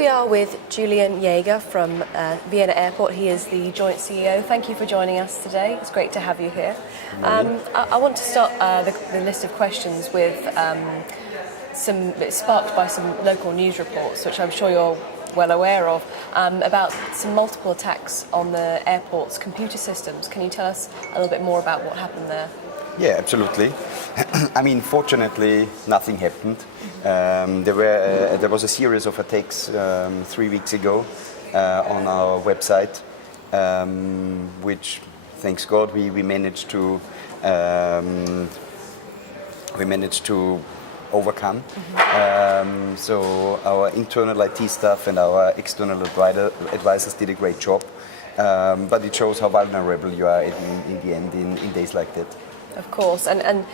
we are with Julian Jäger from Vienna Airport. He is the joint CEO. Thank you for joining us today. It's great to have you here. I want to start the list of questions with it's sparked by some local news reports, which I'm sure you're well aware of, about some multiple attacks on the airport's computer systems. Can you tell us a little bit more about what happened there? Yeah, absolutely. I mean, fortunately, nothing happened. There was a series of attacks 3 weeks ago on our website, which, thanks God, we managed to overcome. So our internal IT staff and our external advisors did a great job. But it shows how vulnerable you are in the end in days like that. Of course, and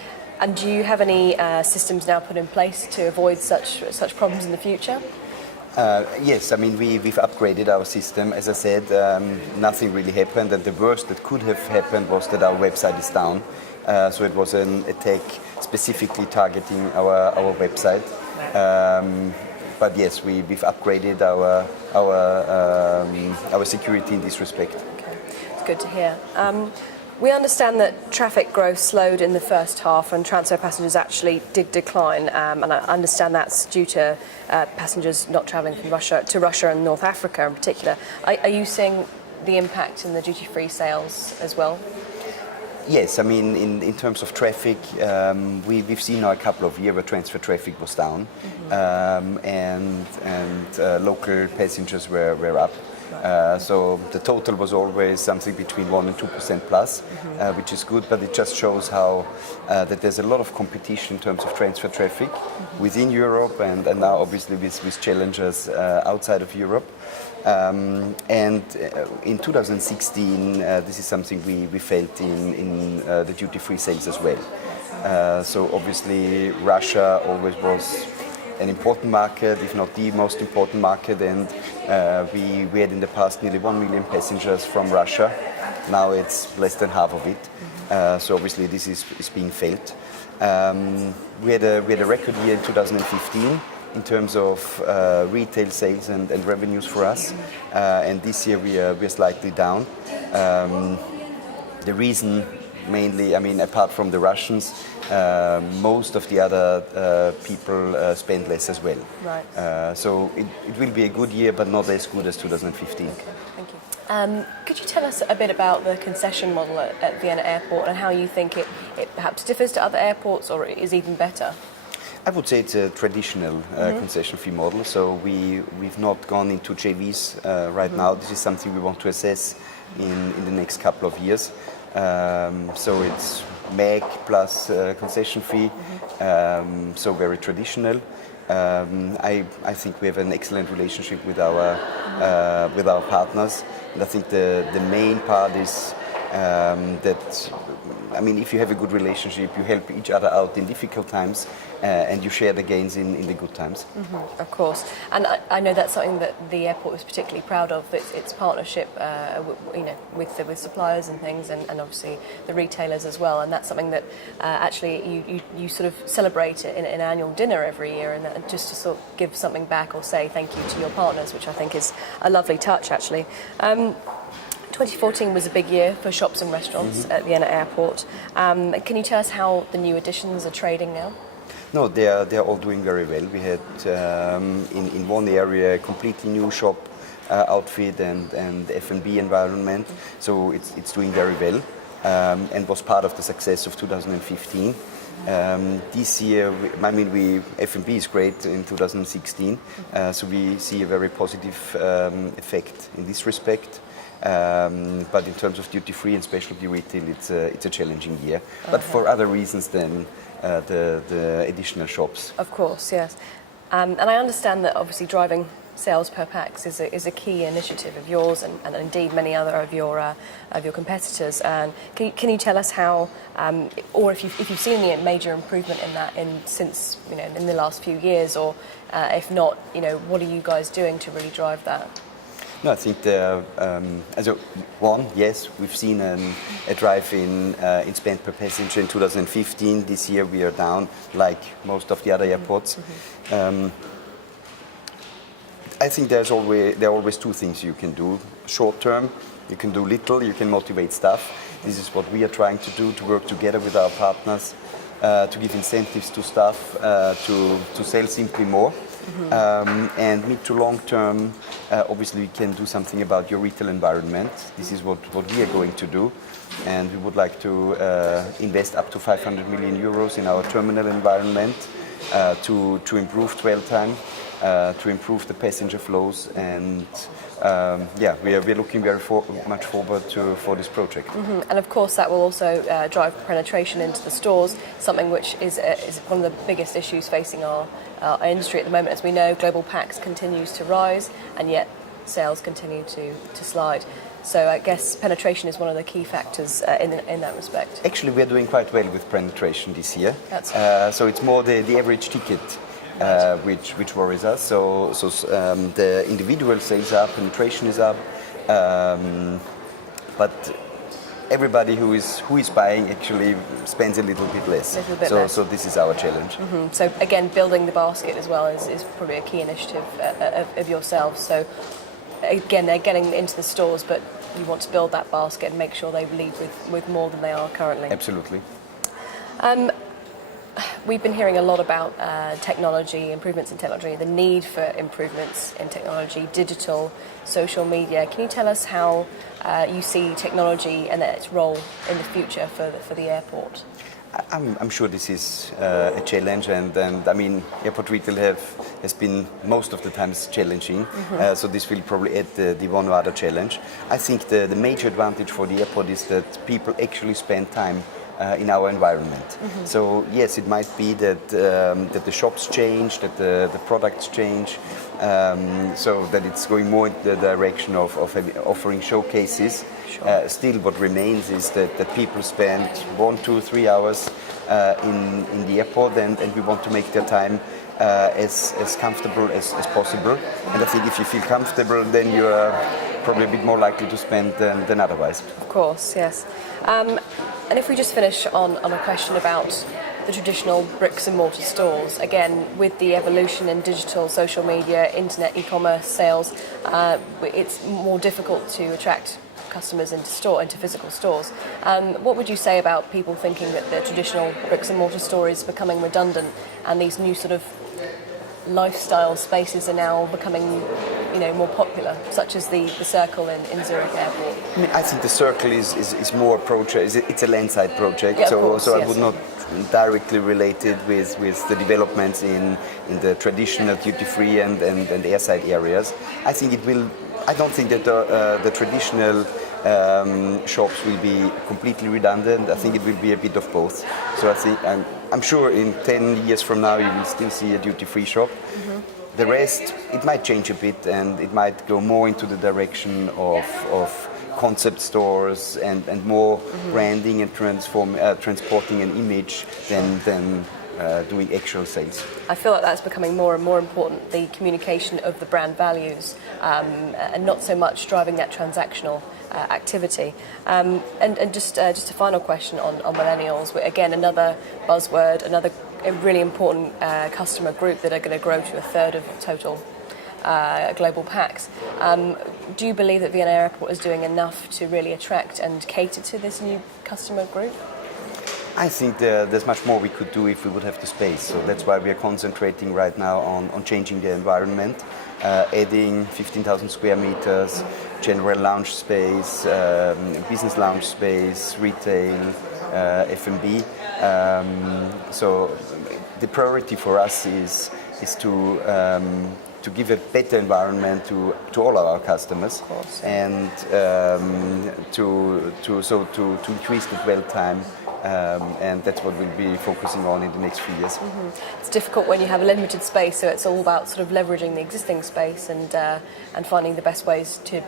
do you have any systems now put in place to avoid such problems in the future? Yes, I mean we've upgraded our system. As I said, nothing really happened, and the worst that could have happened was that our website is down. So it was an attack specifically targeting our website. But yes, we've upgraded our security in this respect. Okay, it's good to hear. We understand that traffic growth slowed in the first half and transfer passengers actually did decline, and I understand that's due to passengers not travelling from Russia and North Africa in particular. Are you seeing the impact in the duty-free sales as well? Yes, I mean in terms of traffic, we've seen now a couple of years where transfer traffic was down, and local passengers were up. So the total was always something between 1% and 2% plus, which is good, but it just shows how that there's a lot of competition in terms of transfer traffic within Europe and now obviously with challengers outside of Europe. And in 2016, this is something we felt in the duty-free sales as well. So obviously Russia always was an important market, if not the most important market, and we had in the past nearly 1 million passengers from Russia. Now it's less than half of it. So obviously this is being felt. We had a record year in 2015 in terms of retail sales and revenues for us, and this year we're slightly down. The reason mainly, I mean, apart from the Russians, most of the other people spend less as well. Right. So it will be a good year, but not as good as 2015. Okay, thank you. Could you tell us a bit about the concession model at Vienna Airport and how you think it perhaps differs to other airports or is even better? I would say it's a traditional concession fee model. So we've not gone into JVs right now. This is something we want to assess in the next couple of years. So it's MAG plus concession fee, so very traditional. I think we have an excellent relationship with our partners, and I think the main part is that, I mean, if you have a good relationship, you help each other out in difficult times, and you share the gains in the good times. Of course, and I know that's something that the airport was particularly proud of. Its partnership, with suppliers and things, and obviously the retailers as well. And that's something that actually you sort of celebrate in an annual dinner every year, and just to sort of give something back or say thank you to your partners, which I think is a lovely touch, actually. 2014 was a big year for shops and restaurants at Vienna Airport. Can you tell us how the new additions are trading now? No, they are all doing very well. We had in one area a completely new shop outfit and F&B environment, so it's doing very well and was part of the success of 2015. This year, F&B is great in 2016, so we see a very positive effect in this respect. But in terms of duty-free and specialty retail, it's a challenging year, but for other reasons than the additional shops. Of course, yes. And I understand that obviously driving sales per pax is a key initiative of yours and indeed many other of your competitors. And can you tell us how, or if you've seen any major improvement in that since in the last few years, or if not, what are you guys doing to really drive that? No, I think yes, we've seen a drive in spend per passenger in 2015. This year we are down, like most of the other airports. I think there are always two things you can do. Short term, you can do little, you can motivate staff. This is what we are trying to do, to work together with our partners, to give incentives to staff to sell simply more. And mid to long term, obviously we can do something about your retail environment. This is what we are going to do. And we would like to invest up to 500 million euros in our terminal environment to improve dwell time, to improve the passenger flows, and we are looking very much forward for this project. And of course that will also drive penetration into the stores, something which is one of the biggest issues facing our industry at the moment. As we know, global PAX continues to rise, and yet sales continue to slide. So I guess penetration is one of the key factors in that respect. Actually, we are doing quite well with penetration this year. That's so it's more the average ticket which worries us. So the individual sales are up, penetration is up, but everybody who is buying actually spends a little bit less. So this is our challenge. So again, building the basket as well is probably a key initiative of yourselves. So again, they're getting into the stores, but you want to build that basket and make sure they lead with more than they are currently. Absolutely. We've been hearing a lot about technology, improvements in technology, the need for improvements in technology, digital, social media. Can you tell us how you see technology and its role in the future for the airport? I'm sure this is a challenge, and I mean, airport retail has been most of the times challenging, so this will probably add the one or other challenge. I think the major advantage for the airport is that people actually spend time in our environment. So yes, it might be that the shops change, that the products change, so that it's going more in the direction of offering showcases. Sure. Still, what remains is that people spend 1, 2, 3 hours in the airport, and we want to make their time as comfortable as possible. And I think if you feel comfortable, then you are probably a bit more likely to spend than otherwise. Of course, yes. And if we just finish on a question about the traditional bricks and mortar stores, again, with the evolution in digital, social media, internet, e-commerce sales, it's more difficult to attract customers into physical stores. What would you say about people thinking that the traditional bricks and mortar store is becoming redundant, and these new sort of lifestyle spaces are now becoming, more popular, such as the Circle in Zurich Airport? I mean, I think the Circle is more a project. It's a landside project, yeah, so yes. I would not directly relate it with the developments in the traditional duty-free and airside areas. I think it will. I don't think that the traditional shops will be completely redundant. I think it will be a bit of both. So I think I'm sure in 10 years from now you will still see a duty-free shop. The rest, it might change a bit, and it might go more into the direction of concept stores and more branding and transporting an image than doing actual sales. I feel like that's becoming more and more important, the communication of the brand values, and not so much driving that transactional activity. And just a final question on millennials. Again, another buzzword, another really important customer group that are going to grow to a third of total global PAX. Do you believe that Vienna Airport is doing enough to really attract and cater to this new customer group? I think there's much more we could do if we would have the space. So that's why we are concentrating right now on changing the environment, adding 15,000 square meters, general lounge space, business lounge space, retail, F&B. So the priority for us is to give a better environment to all our customers, of course, and to increase the dwell time. And that's what we'll be focusing on in the next few years. It's difficult when you have a limited space, so it's all about sort of leveraging the existing space and finding the best ways to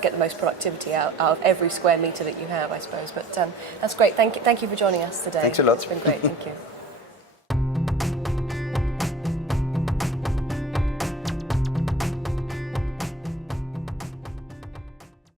get the most productivity out of every square metre that you have, I suppose. But that's great. Thank you for joining us today. Thanks a lot. It's been great. Thank you.